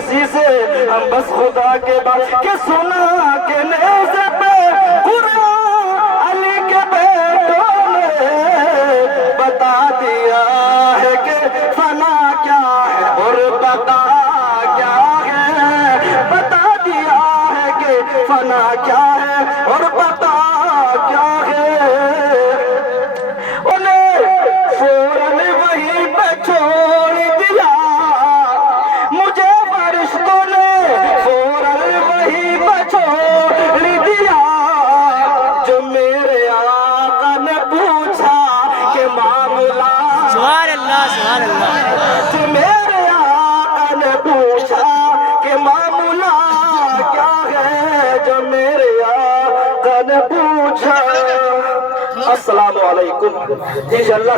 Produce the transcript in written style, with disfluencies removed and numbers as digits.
किसी से हम बस खुदा के बाद के सुना के नेज़े पे कुरान अली के बेटों ने बता दिया है कि फना क्या है और बता क्या है, बता दिया है कि फना क्या है और बता क्या है। उन्हें फौरन वहीं पे छोड़ दिया, मुझे फरिश्तों ने फौरन वहीं पे छोड़ दिया। जो मेरे आका ने पूछा कि मामला, सुभान अल्लाह, सुभान अल्लाह। जो मेरे आका ने पूछा कि मामला क्या है, जो मेरे आका ने पूछा। अस्सलामु अलैकुम। इंशाअल्लाह